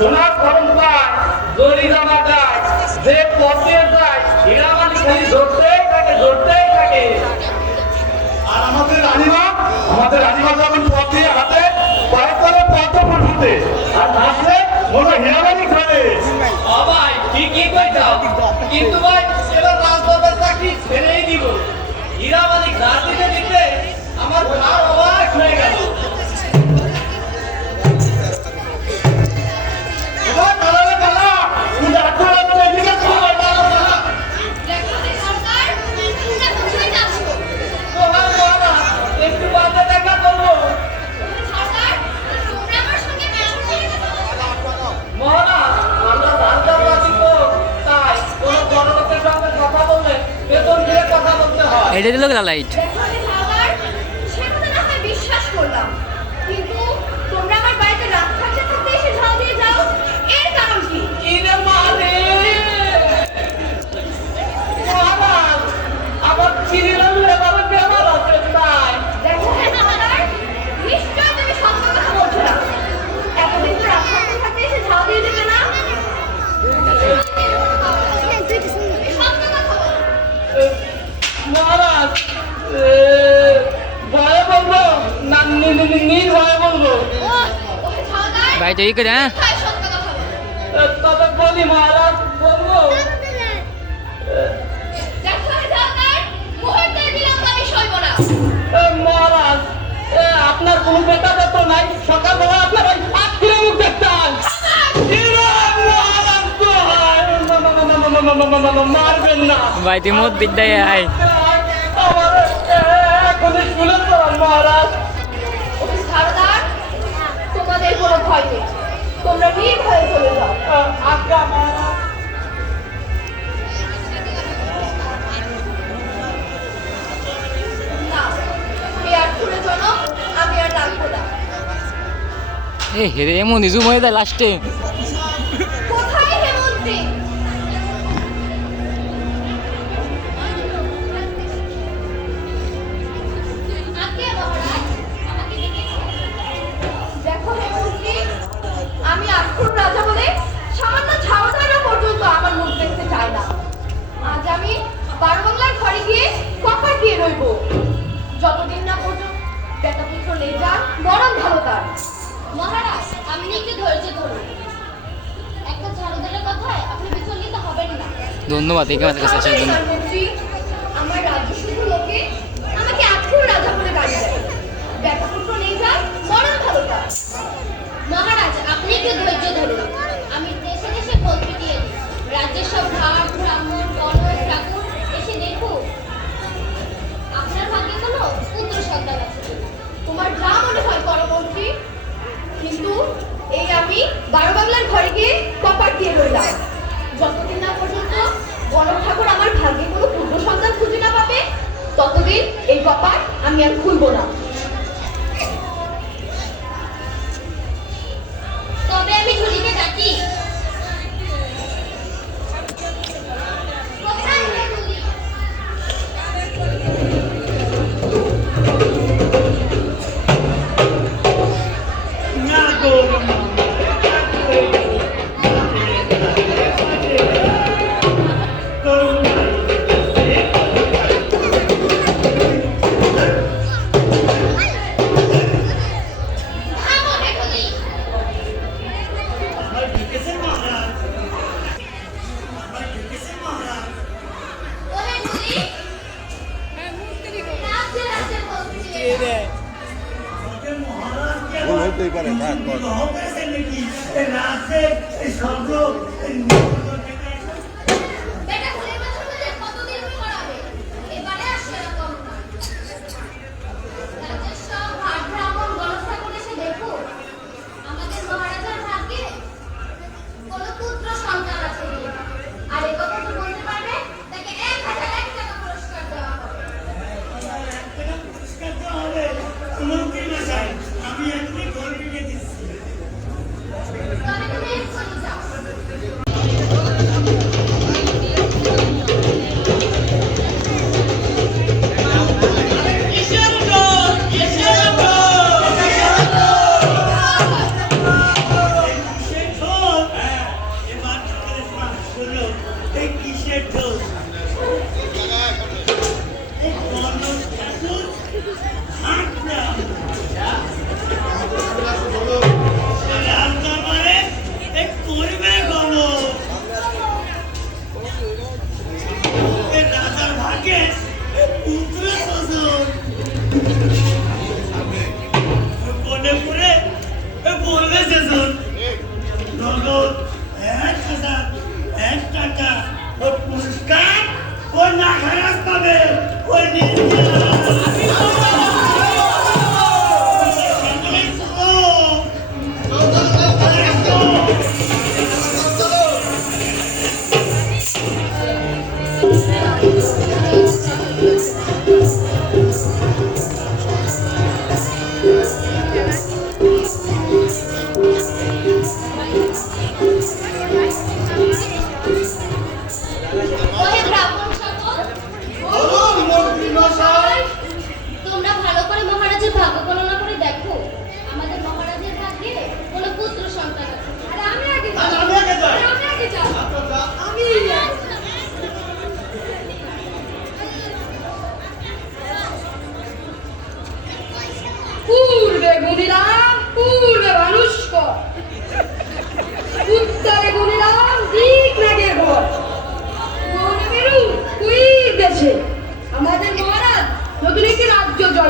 সোনার খরচ পায়, জরি জামা যায়, যে পথে যায় হীরামানি খালি ধরতেই থাকে। আর আমাদের রানীমা যখন পথে হাতে পায়ে করে পদ্ম ফুটে আর নাচলে মনে হীরামানি খাবে। ভাই ঠিকই কইতাও, কিন্তু ভাই এবার রাজদরবার চাকরি ছেড়েই দিব। হীরামানি না দিতে দিতে আমার ঘর অবাক হয়ে গেল। একটু বাদে দেখা করবো। মহারাজ, আমরা রাজদরবাসী তো, তাই কোনো বড় লোকের সঙ্গে কথা বললে বেতন দিয়ে কথা বলতে হয়। এটা দিল লাইট। বিশ্বাস করলাম, কিন্তু তোমরা আমার বাড়িতে রাত থাকতে থাকতে এসে ঝাল দিয়ে যাও, এর কারণ কি? ইরে মারে, মহারাজ আমার চিনিলাম এভাবে কেমন আছে তাই। দেখো হাওলাদার, নিশ্চয় তুমি সত্য কথা বলছো না। এতদিন তো রাত থাকতে থাকতে এসে ঝাল দিয়ে দেবে না? সত্য কথা বলো। মহারাজ, ভয়ে বলবো না নির্ভয়ে বলবো? ওকে হাওলাদার, ভাই তো এই করে হ্যাঁ কোথায় সত্য কথা বলো? তবে বলি মহারাজ, বলবো। দেখো হাওলাদার, মুহূর্তে বিলম্ব আমি সইব না। মহারাজ, আপনার কোনো বেটা তো নাই, সকালবেলা আপনার ওই আত্মীয় মুখ দেখতাম। মহারাজ তো মারবেন না। ভাই তুই মত বিদ্যায় আয়। আমার এখন স্কুলে পড়ান মহারাজ। ওকে হাওলাদার, তোমাদের কোনো ভয় নেই, তোমরা নির্ভয়ে চলে যাও। আজ্ঞা মহারাজ। না, এই আর ঘুরে চলো, আমি আর রাখবো না। এ হেরে এমন নিজু হয়ে যায় লাস্টে। কোথায় হেমন্তী? দেখো হেমন্তী, আমি আক্ষুর রাজা বলে সামান্য ছাওয়াদারও পর্যন্ত আমার মুখ দেখতে চায় না। আজ আমি বারবাংলার ঘরে গিয়ে কপার দিয়ে রইব, যতদিন না পর্যন্ত বেটা পুত্র লে যান, বরং ভালো তার। মহারাজ, আপনি একটু ধৈর্য ধরুন। একটা ঝাড়ুদারের কথায় আপনি বিচলিত হবেন না। ধন্যবাদ এই আমাদের কাছে আসার জন্য। প্রধানমন্ত্রী, আমার রাজ্য শুধু লোকে আমাকে আক্ষুর রাজা বলে গাড়ি দেয়, বেটা পুত্র লে যান, বরং ভালো তার। মহারাজ, আপনি একটু ধৈর্য ধরুন। আমি দেশে দেশে খোঁজ পিটিয়ে দিই। রাজ্যের সব ভাট, ব্রাহ্মণ, গণক, ঠাকুর এসে দেখুন আপনার ভাগ্যে কোনো পুত্র সন্তান আছে কিনা। তোমার যা মনে হয় পরমন্ত্রী, কিন্তু এই আমি বারবাংলার ঘরে গিয়ে কপার দিয়ে রইলাম, যতদিন না পর্যন্ত গণক ঠাকুর আমার ভাগ্যে কোনো পুত্র সন্তান খুঁজে না পাবে, ততদিন এই কপার আমি আর খুলবো না। তবে আমি ঝুলিকে ডাকি। কোথায় রে ঝুলি? থামো রে ঝুলি। ওরে ঝুলি, রাজ্যে রাজ্যে বলছি। ভুল হইতেই পারে, থাক কর। বেটা ছেলের বছর হলে কতদিন পড়াবে? এবারে আসছে না করোনা। রাজ্যের সব ভাট, ব্রাহ্মণ, গণক ঠাকুর এসে দেখুন আমাদের মহারাজার ভাগ্যে কোনো পুত্র সন্তান আছে কিনা। আর এ কথা তো বলতে পারবে, তাকে 1000 টাকা পুরস্কার দেওয়া হবে। তবে তুমি এক্ষুনি যাও।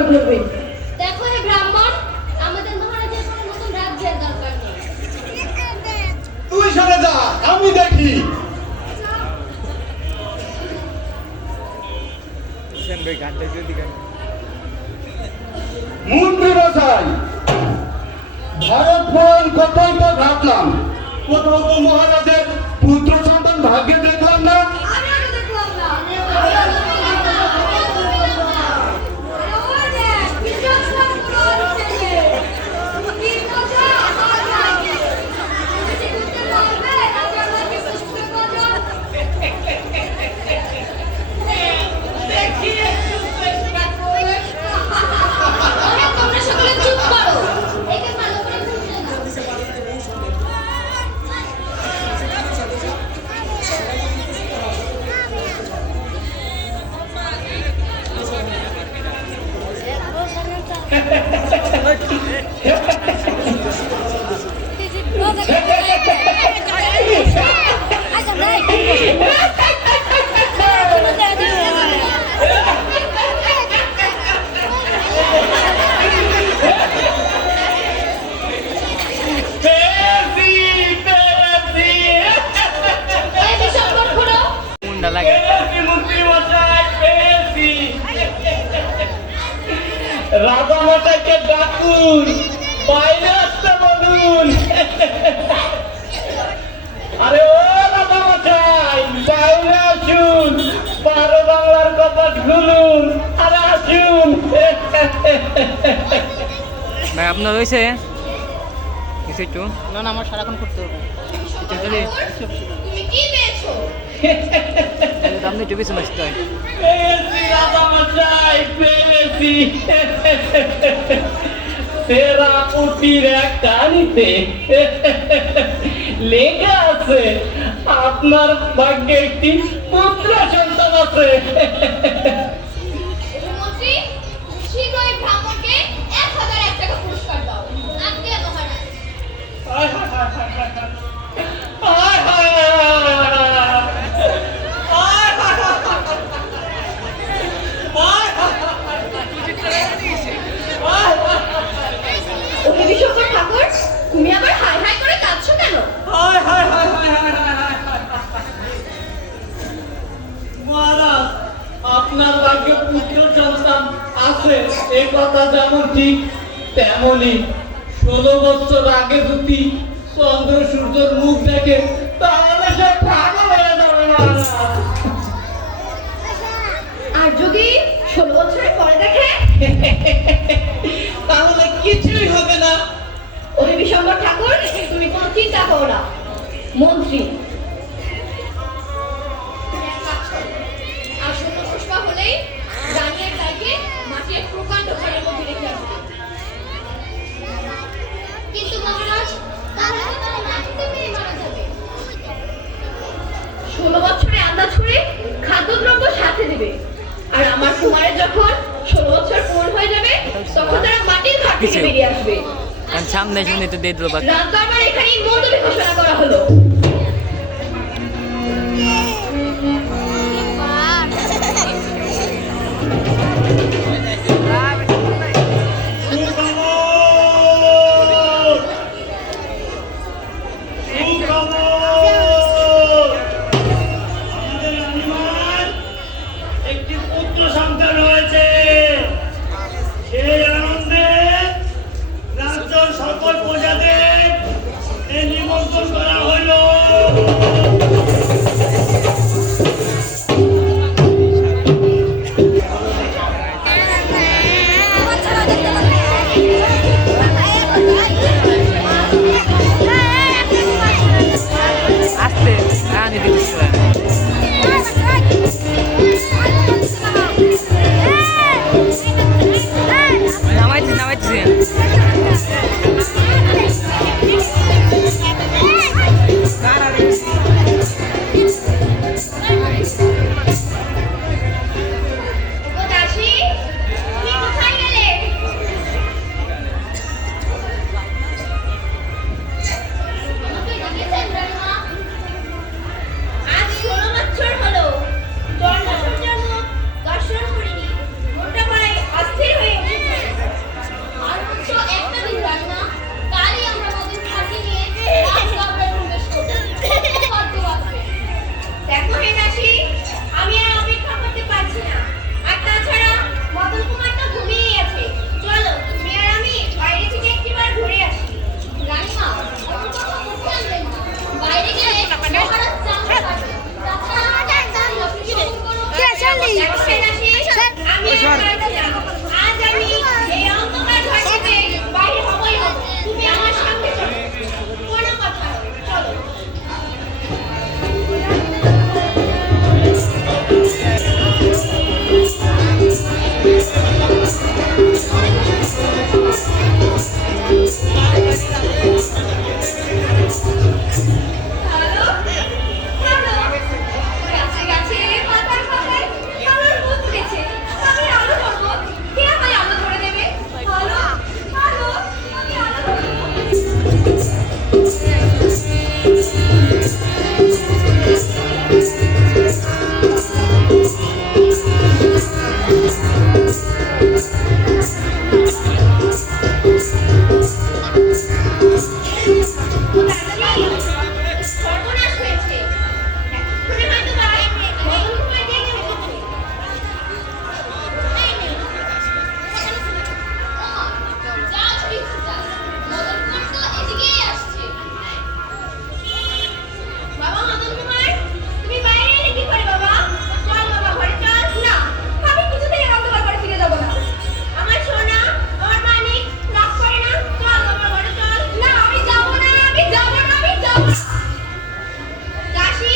জল ধরবেন। দেখো হে ব্রাহ্মণ, আমাদের মহারাজের কোনো নতুন রাজ্যের দরকার নেই। তুই সরে যা, আমি দেখি। মন্ত্রী মশাই, ভারত ভ্রমণ কোথায় তো ভাবলাম, কোথাও তো মহারাজের পুত্র সন্তান ভাগ্যে দেখলাম না। আমিও তো দেখলাম না। তোমরা সকলে চুপ করো, একে ভালো করে বুঝে নাও। পেয়েছি, পেয়েছি। এই বিশম্বর খুঁড়ো। মুন্ডা লাগে পেয়েছি মন্ত্রী মশাই, পেয়েছি। রাজা মশাইকে ডাকুন, বাইরে আসতে বলুন। আরে ও রাজা মশাই, বাইরে আসুন, বারো বাংলার কপাট খুলুন, আরে আসুন। ভাই আপনার রয়েছে কিছু একটু তুমি কি পেয়েছো? আপনি একটু পিছনে আসতে হয় পেয়েছি রাজা মশাই, পেয়েছি। সেরা উটির এক কাহিনীতে লেখা আছে আপনার ভাগ্যে একটি পুত্র সন্তান আছে। মন্ত্রী, শীঘ্রই ব্রাহ্মণকে 1001 টাকা পুরস্কার দাও। আজ্ঞে মহারাজ। হায় হায় হায় হায় হায় হায়। হায় হায় হায় হায় হায় হায়। হায় হায় হায় হায় হায়। হায় হায় হায় হায়। ওহে বিশ্বকর ঠাকুর, তুমি আবার হাই হাই করে কাঁদছো কেন? হায় হায় হায় হায় হায় হায় হায় হায়। মহারাজ, আপনার ভাগ্যে পুত্র সন্তান আছে এই কথা যেমন ঠিক তেমনই 16 বছর আগে যদি চন্দ্র সূর্যের মুখ দেখে তাহলে সে পাগল হয়ে যাবে মহারাজ। আর যদি 16 বছরের পরে দেখে? তাহলে কিছুই হবে না। ওহে বিশ্বকর ঠাকুর, তুমি কোনো চিন্তা করো না। মন্ত্রী, আর 16 পুষ্পা হলেই রানিয়ার গাইকে মাটির প্রকাণ্ড ঘরের মধ্যে রেখে আসবে। কিন্তু মহারাজ, তাহলে তো তারা মাটিতে মেরে মারা যাবে। 16 বছরে আন্দাজ করে খাদ্যদ্রব্য সাথে দেবে। আর আমার কুমারের যখন 16 বছর পূর্ণ হয়ে যাবে, তখন তারা মাটির ঘর থেকে বেরিয়ে আসবে। কারণ সামনে শুনে তো দিয়ে দিল বাকি রাত আমার এখানেই মন্তব্য ঘোষণা করা হলো। একটি পুত্র সন্তান হয়েছে। সেই আনন্দে রাজ্যের সকল প্রজাদের এই নিমন্ত্রণ করা হইল। ও তাড়াতাড়ি সর্বনাশ হয়েছে এক্ষুনি হয়তো বা মদন কুমার জেগে উঠেছে এই নে। ওমা, যা ছুটে যা মদন কুমার তো এদিকেই আসছে বাবা মদন কুমার তুমি বাইরে এলে কি করে বাবা চল বাবা ঘরে চল না আমি কিছুতেই আর অন্ধকার ঘরে ফিরে যাবো না আমার সোনা আমার মানিক রাগ করে না চল বাবা ঘরে চল না আমি যাবো না আমি যাবো না আমি যাবো না কাশি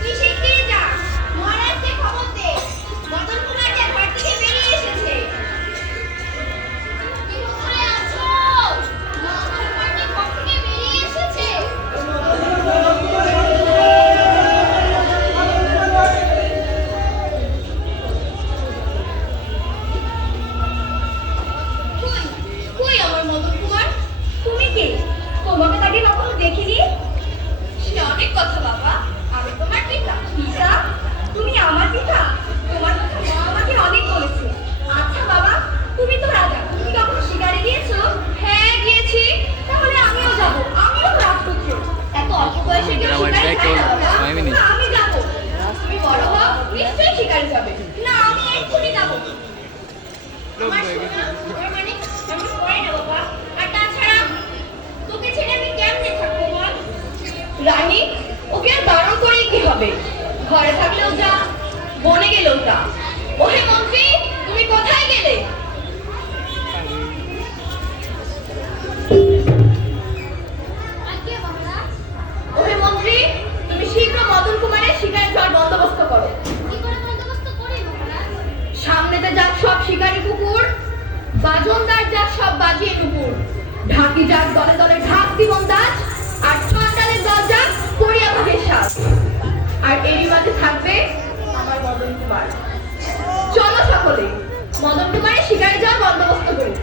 তুই শিগগিরই যা মহারাজকে খবর দে মদন কুমার যে ঘর থেকে বেরিয়ে এসেছে তুমি কোথায় আছো মদন কুমার যে ঘর থেকে বেরিয়ে এসেছে কই কই আমার মদন কুমার তুমি কে তোমাকে তাকে কখনো দেখিনি সে অনেক কথা বাবা আমি তোমার পিতা পিতা তুমি আমার পিতা তোমার কথা মা আমাকে অনেক বলেছে আচ্ছা বাবা তুমি তো রাজা তুমি কখনো শিকারে গিয়েছো হ্যাঁ গিয়েছি তাহলে আমিও যাব আমিও রাজপুত্র এত অল্প বয়সে কেউ আমার শিকারে ব্যাগ যায় না বাবা সময় নেই। না, আমি যাব তুমি বড় হও নিশ্চয়ই শিকারে যাবে না আমি এক্ষুনি যাবো আমার সোনা, আমার মানিক, আমি পরে নেবো বাবা। আর তাছাড়া, তোকে ছেড়ে আমি কেমনে থাকবো বল? রানী ওকে আর বারণ করেই কি হবে ঘরে থাকলেও যা বনে গেলেও তা ওহে মন্ত্রী তুমি কোথায় গেলে আজ্ঞে মহারাজ, ওহে মন্ত্রী তুমি শীঘ্র মদন কুমারের শিকারে যাওয়ার বন্দোবস্ত করো কি করে বন্দোবস্ত করি মহারাজ? সামনেতে যাক সব শিকারী কুকুর বাজনদার যাক সব বাজিয়ে নুপুর ঢাকি যাক দলে দলে ঢাক দিবন্দাজ আর চন্ডালের দল যাক করিয়া ভাগের সাজ আর এরই মাঝে থাকবে আমার মদন কুমার চলো সকলে মদন কুমারের শিকারে যাওয়ার বন্দোবস্ত করি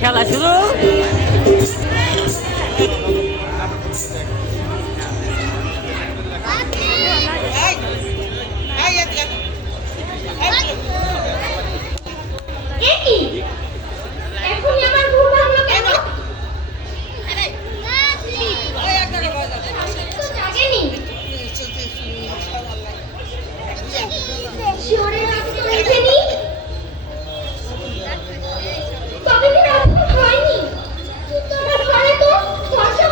খেলা শুরু। এ কি এখনই আমার ঘুম ভাঙলো কেন? তো জাগেনি। শিওরে রাত তো ওঠেনি। তবে কি রাত হয়নি? তোমার ঘরে তো ফর্সা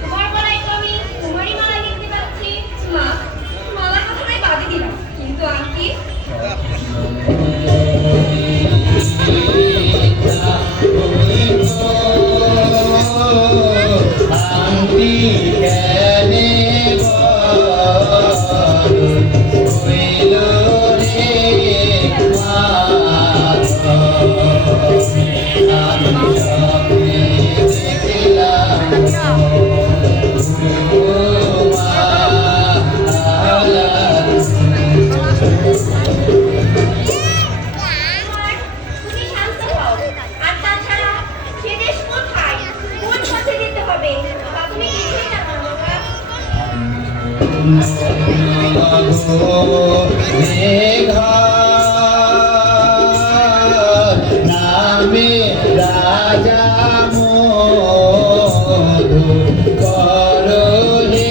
তোমার গলায় তো আমি কুমারী মালা দেখতে পাচ্ছি। মা, মালার কথা নয় বাদই দিলাম, কিন্তু আংটি তুমি শান্ত হও। আর তাছাড়া সে দেশ কোথায়, কোন পথে যেতে হবে তা তুমি কিছুই জানো না বাবা। নামে রাজা মধু করলে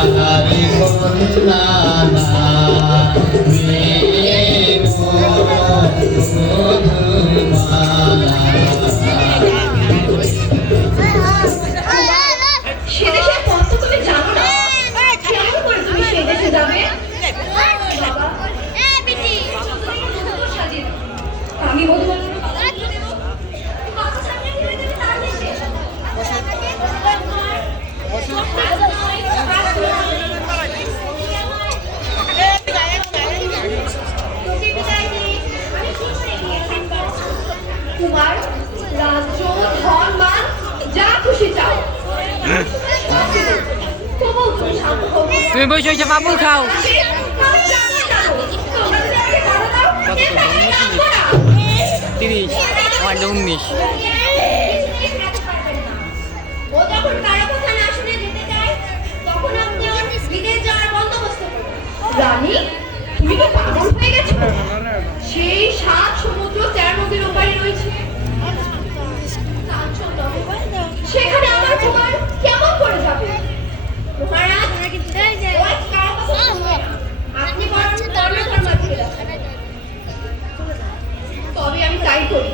তাহারি কন্যা সে দেশের পথ তো তুমি জানো না, কেমন করে তুমি সেই দেশে যাবে? বাবা, সাজিয়ে দাও। আমি মধুমালতি তোমার রাজ্য, ধন, মান যা খুশি চাও, তবুও তুমি শান্ত হও। তুমি বসে বসে পাপুল খাও। আমি জানি না, তোমরা যদি আমাকে বাধা দাও, এরপর আমি রাখবো না। 30 আমার 19। ও যখন কারো কথা না শুনে যেতে চায় তখন আপনার বিদেশ যাওয়ার বন্দোবস্ত করুন। রানী, তুমি তো পাগল হয়ে গেছো? সেই 7 সমুদ্র 4 নদীর ওপারে রয়েছে কাঞ্চন নগর। সেখানে আমার কুমার কেমন করে যাবে? মহারাজ, ও আজ কারো কথা শুনবে না। আপনি বরং কর্ণধর মাঝিকে ডাকুন। তবে আমি তাই করি।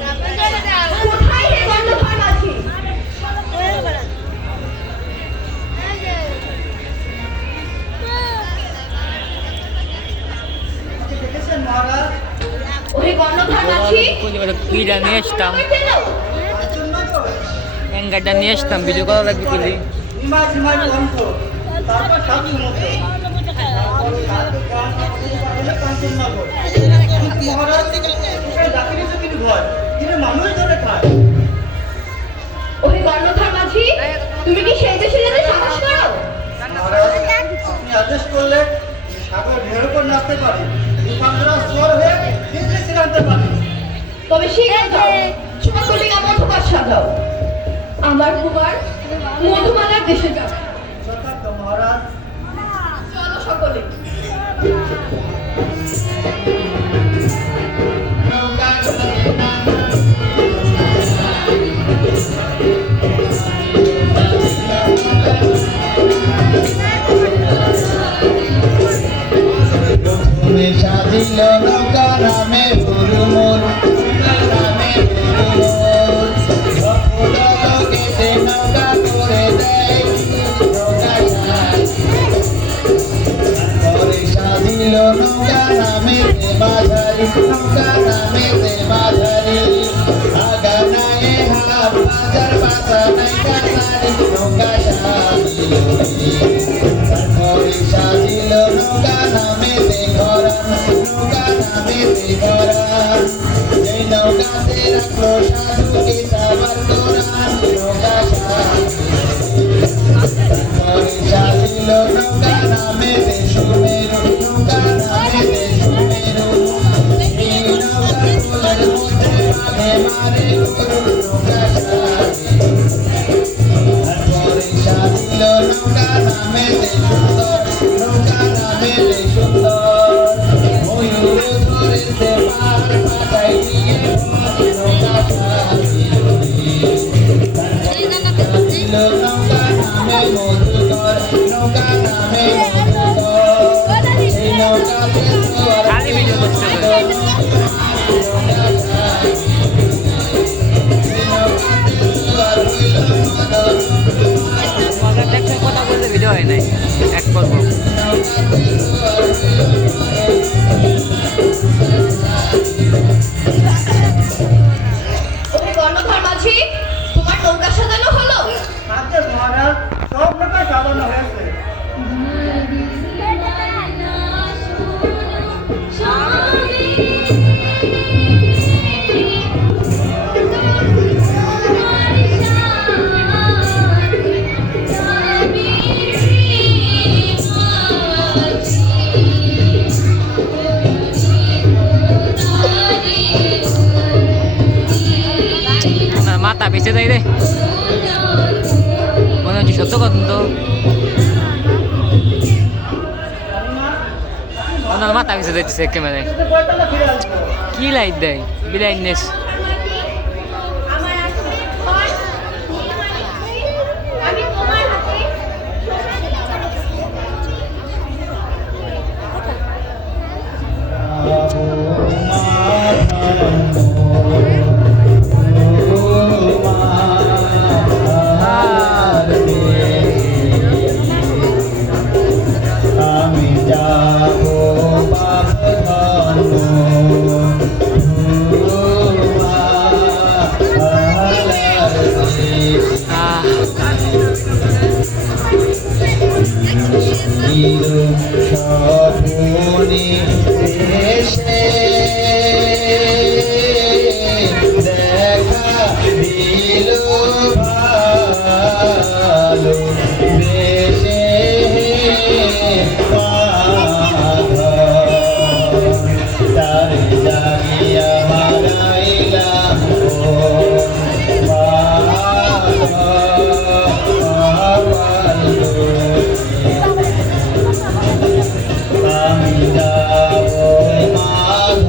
কোথায় হে গন্ধর্ব মাঝি? ওরে গন্ধর্ব মাঝি, পিড়া নিয়ে আসতাম, কই পেলো? অ্যাঙ্গারটা নিয়ে আসতাম, ভিডিও করা লাগবে তুলি। তারপর সাত সমুদ্র মানুষ ধরে খায়। ওরে গন্ধর্ব মাঝি, তুমি কি সেই দেশে যেতে সাহস করো? আপনি আদেশ করলে সাগর ঢেউর উপর নাচতে পারি, তুফানরা সোর হয়ে নিজে সিরাতে পারি। তবে শিখে যাও, সকলিকা মধুমার সাজাও। আমার কুমার মধুমালার দেশে যাবে। যথার্থ মহারাজ। চলো সকলে। তুমি সাজিল নৌকা নামে হুরমুর, নামে হুরমুর, কেটে নৌকা করে দেয় নৌকা সাজিল নৌকা নামে মাঝারি, নৌকা নামে মাঝারি, আগা নাই হাত বাজার বাসা নাই কাছারি, নৌকা সাজিল নৌকা নামে ঘরান, নৌকা নামে ঘরান, এই নৌকাতে রাখলো সাধু কিতাবার কোরআন, নৌকা সাজিল নৌকা নামে সুমেরু, নৌকা নামে সুমেরু। ভিডিও হয় নাই এক করবো ওরে কর্ণধর মাঝি, তোমার নৌকা সাজানো হলো? আজকে মহারাজ সব নৌকা সাজানো হয়েছে। ওনার মাথা বেঁচে যায় রে মনে হচ্ছে সত্য কথা তো ওনার মাথা বেঁচে যাইতেছে ক্যামেরায় কি লাইট দেয় ব্লাইন্ডনেস আমার আসবে ঘর, আমি তোমার হাতে আমি যাবো স্বপনে এসে দেখা দিল ভালো বেশে তার জাগিয়া হারাইলাম আমি যাবো মাধ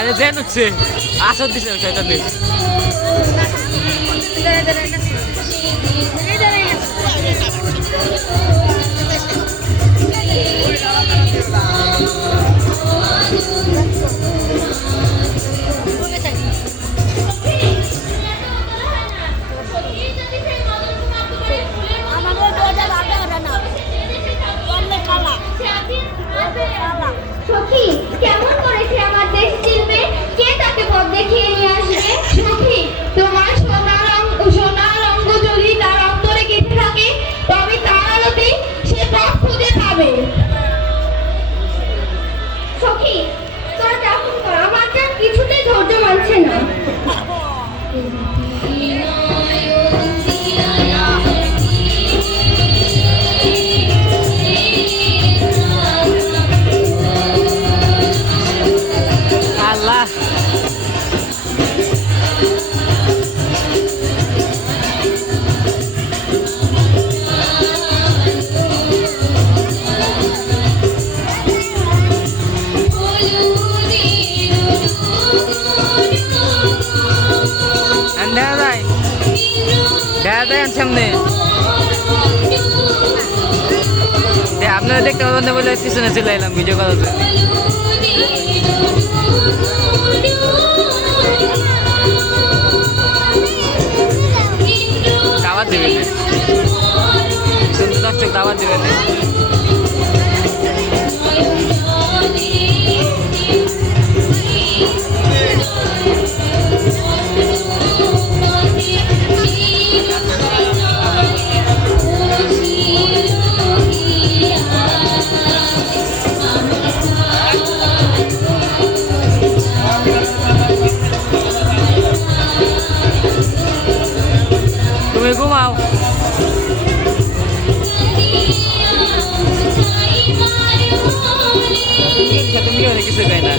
গাড়ি জেন হচ্ছে আসর দিছে শয়তান নেই সখী কেমন করেছে আমার দেশ চিনবে কে তাকে পথ দেখিয়ে নিয়ে আসবে সখী তোমার সোনার অঙ্গ যদি তার অন্তরে গেঁথে থাকে তবে তার আলোতেই সে পথ খুঁজে পাবে। সখী তোরা দেখুন কর আমার যা কিছুতেই ধৈর্য মানছে না আল্লাহ দেখা যায় সামনে আপনারা দেখতে পাবেন না বলে পিছনে চলে এলাম ভিডিও করাতে দাওয়াত দেবেন দর্শক দাওয়াত দেবেন তুমি ঘুমাও তুমি কিছু গাই না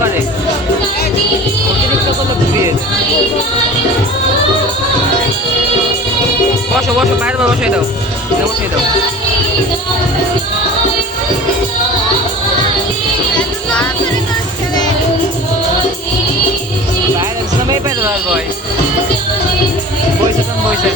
করে অতিরিক্ত করলে ঘুরিয়ে বসো বসো বাইরে বসাই দাও বসাই দাও বাইরে সময় পেতে পারবো বইছে তখন বইছে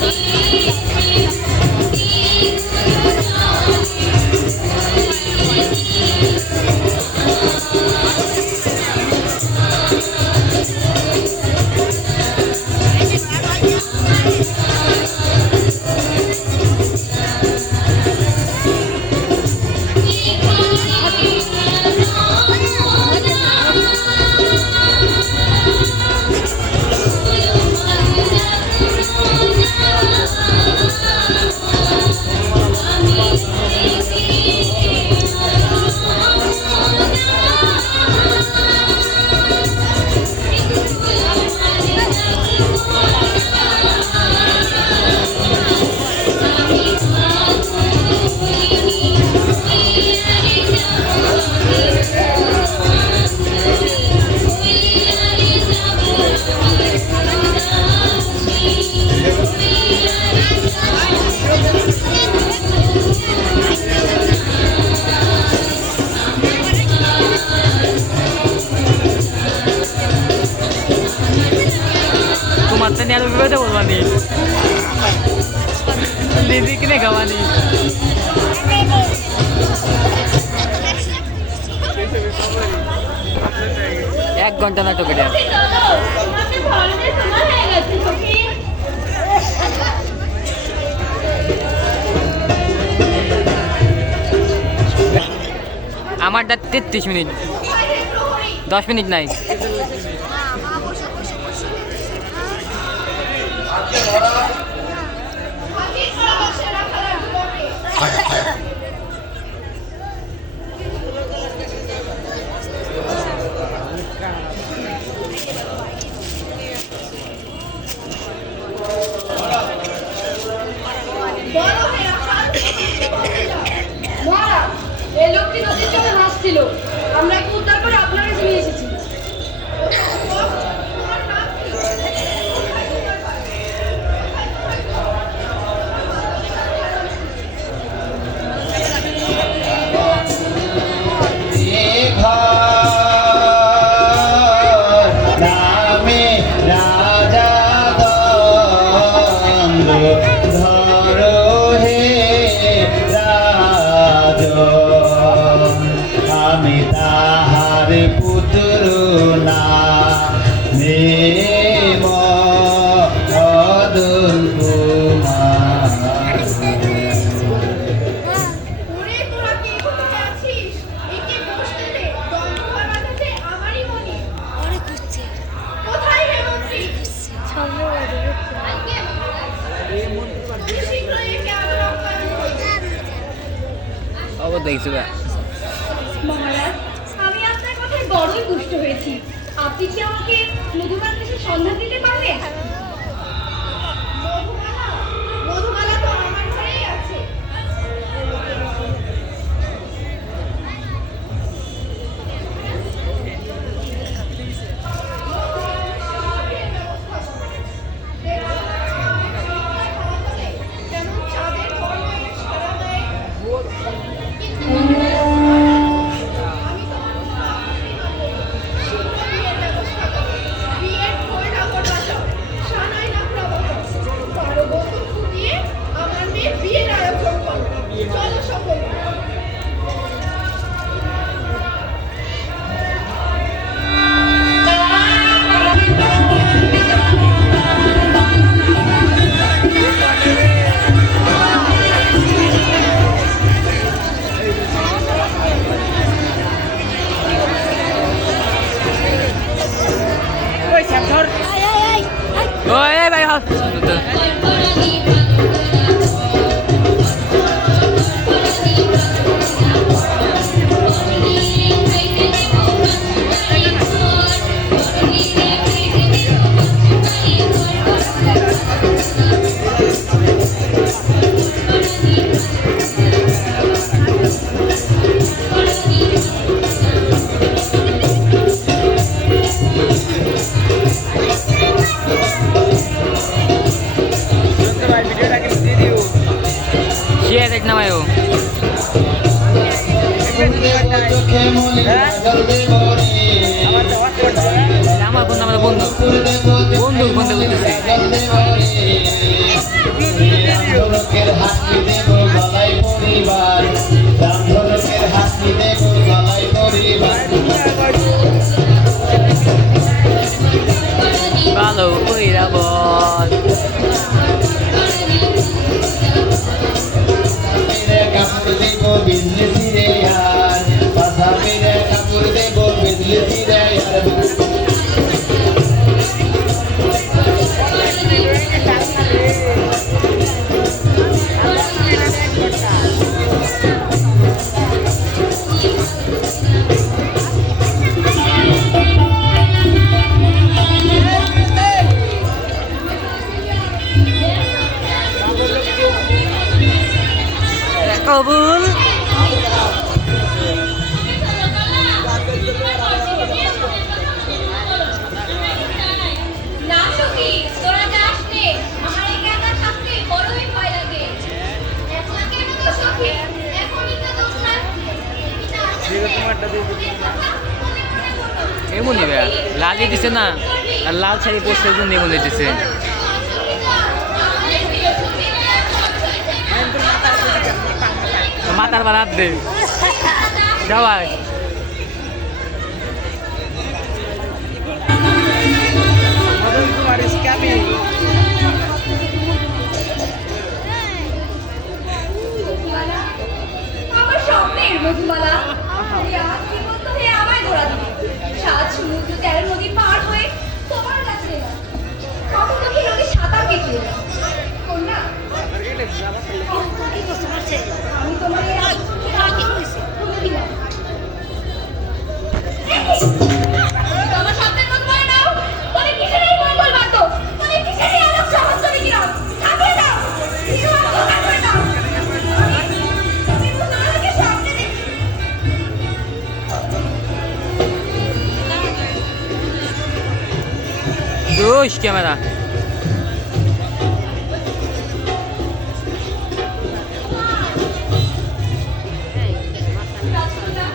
तुम्हारे नियाल भी बैठे बोलवानी दीदी किने गवानी एक घंटा नाटक है আমারটা 33 মিনিট 10 মিনিট নাই এই লোকটি নদীর জলে ভাসছিল আমরা একটু উদ্ধার করে আপনার কাছে নিয়ে এসেছি কিছু বা মহারাজ, আমি আপনার কথায় বড়ই তুষ্ট হয়েছি। আপনি কি আমাকে মধুমালা দেশের সন্ধান দিতে পারবেন? মধুমালা? মধুমালা তো আমার ঘরেই আছে। যেমন চাঁদের বর্ণায় সারা গায়ে বিয়ের ভোর নগর বাজাও, সানাই না প্রবচন। বড় বন্ধু ফুটিয়ে আমার মেয়ের বিয়ের আয়োজন করো। চলো সকলে। ওই ভাই হল শেয়ার দেখ না ভাই ও আমার বন্ধু আমাদের বন্ধু বন্ধু বন্ধু বলতেছে রামধনুকের হাসি দেব গলায় পরিবার, রামধনুকের হাসি দেব গলায় পরিবার। ভালো কইরা বল কাপড় দেব বিজলি ফিরে আর, বাধা মেরে কাপড় দেব বিজলি ফিরে আর। কবুল না সখী, তোরা যাস নে। আমার একা একা থাকতে বড়ই ভয় লাগে। এখন কেন তো সখী? এখনই তো তোমরা এমনই ভাই লালই দিছে না আর লাল শাড়ি পরছে জন্য এমন দিতেছে মাথার বার হাত দে সবাই মধুমালা, আমার স্বপ্নের মধুমালা, এই আজ জীবন্ত হয়ে আমায় ধরা দিবে। সাত সমুদ্র 13 নদী পার হয়ে তোমার কাছে এলাম। কখনো কি নদী সাঁতার কেটে এলাম। কন্যা, আমি তোমার এই আচরণকে কোনোদিন না। তোমার স্বপ্নের মধুমালা নাও, তবে কিসের এই মঙ্গল বাদ্য? তবে কিসের এই আলোক সহস্র বিকিরণ? থামিয়ে দাও, ধীর অন্ধকার করে দাও। আমি মধুমালাকে স্বপ্নে দেখি। দোষ ক্যামেরা রাজকন্যা,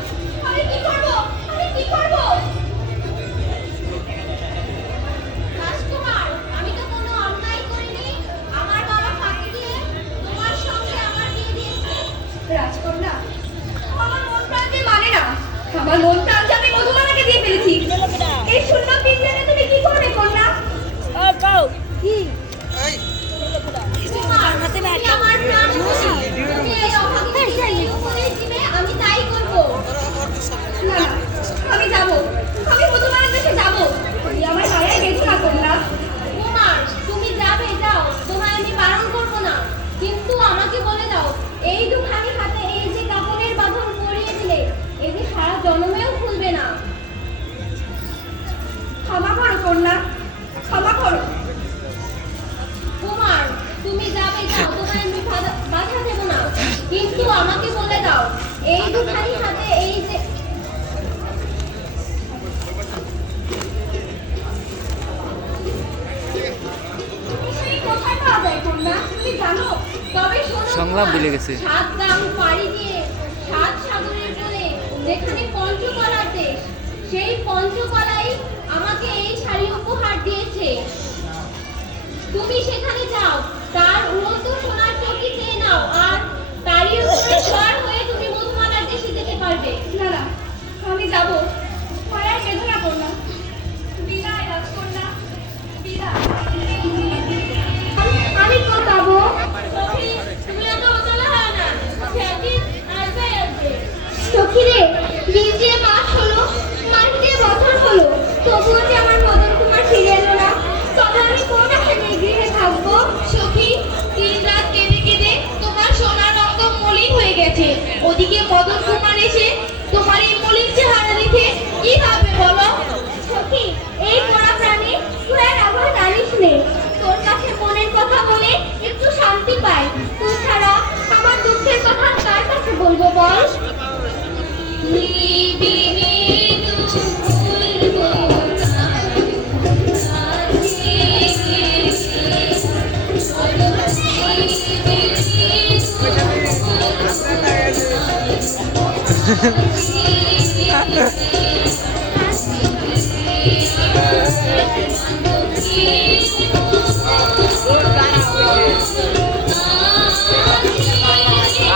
আমি কি করব? আমি কি করব? রাজকুমার, আমি তো কোনো অন্যায় করিনি। আমার বাবা ফাঁকি দিয়ে তোমার সঙ্গে আমার বিয়ে দিয়েছে। রাজকন্যা, আমার মন প্রাণকে মানে না। আমার মন প্রাণ যে আমি মধুমালাকে দিয়ে ফেলেছি। এই শূন্য পিঞ্জরে তুমি কি করবে কন্যা? ক্ষমা করো কন্যা, ক্ষমা করো। কুমার, তুমি যাবে যাও, তোমায় আমি বাধা দেব না, কিন্তু আমাকে বলে দাও এই দুখানি হাতে এই যে সেই কোথায় পাওয়া যায় কন্যা, তুমি জানো? তবে শোনো সংলাপ কুমার, ভুলে গেছে। 7 গ্রাম পাড়ি দিয়ে 7 সাগরের জলে যেখানে পঞ্চকলার দেশ, সেই পঞ্চকলাই আমাকে এই শাড়ি উপহার দিয়েছে। তুমি সেখানে যাও, তার উড়ন্ত সোনার চৌকি চেয়ে নাও, আর তারই উপরে সওয়ার হয়ে তুমি মধুমালার দেশে যেতে পারবে। না না, আমি যাব, মায়ের বেদনা কন্যা। বিদায় রাজকন্যা, বিদায়। আমি কোথাবো? সখী, তুমি এত উতলা হও না, সেদিন আসবে। সখী রে, দিন যে মাস হলো, মাস যে বছর হলো, তবুও যে আমার মদন কুমার ফিরে এলো না। তবে আমি কোন আশা নিয়ে গৃহে থাকবো? সখী, দিন রাত কেঁদে কেঁদে তোমার সোনার রঙ মলিন হয়ে গেছে, ওদিকে মদন কুমার এসে তোমার এই মলিন চেহারা দেখে কি ভাববে বলো? সখী, এই পোড়া প্রাণী তুই আর আবার জানিস নে। তোর কাছে মনের কথা বলে একটু শান্তি পাই। তুই ছাড়া আমার দুঃখের কথা কার কাছে বলবো বল?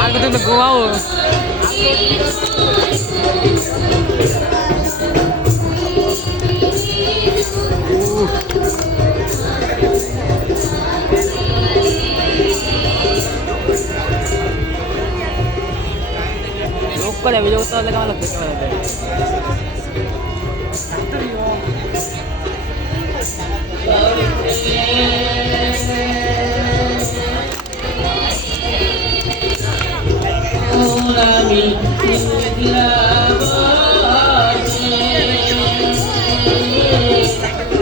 आगे तो घुमाओ। लोकल है, मुझे तो लगा लगता है। আমি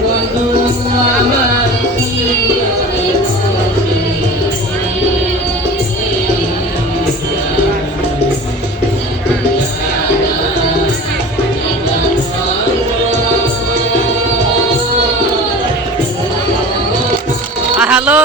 বন্ধু আমার हेलो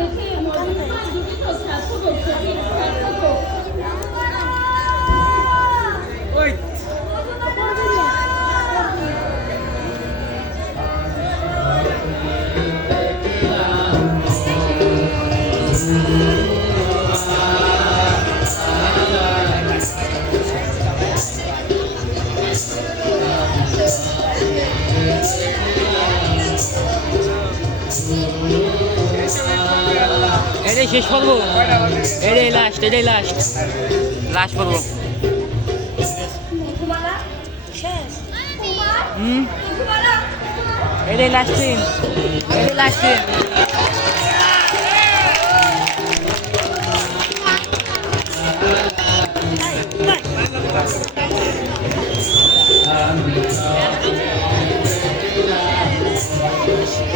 দেখে মনে হয় দুটি তো স্বাস্থ্য করছে এটাই শেষ করবো, এটাই লাস্ট, এটাই লাস্ট, লাস্ট করবো। মেঘমালা শেষ কুমার মেঘমালা এটাই লাস্ট সিন, এটাই লাস্ট সিন। আমি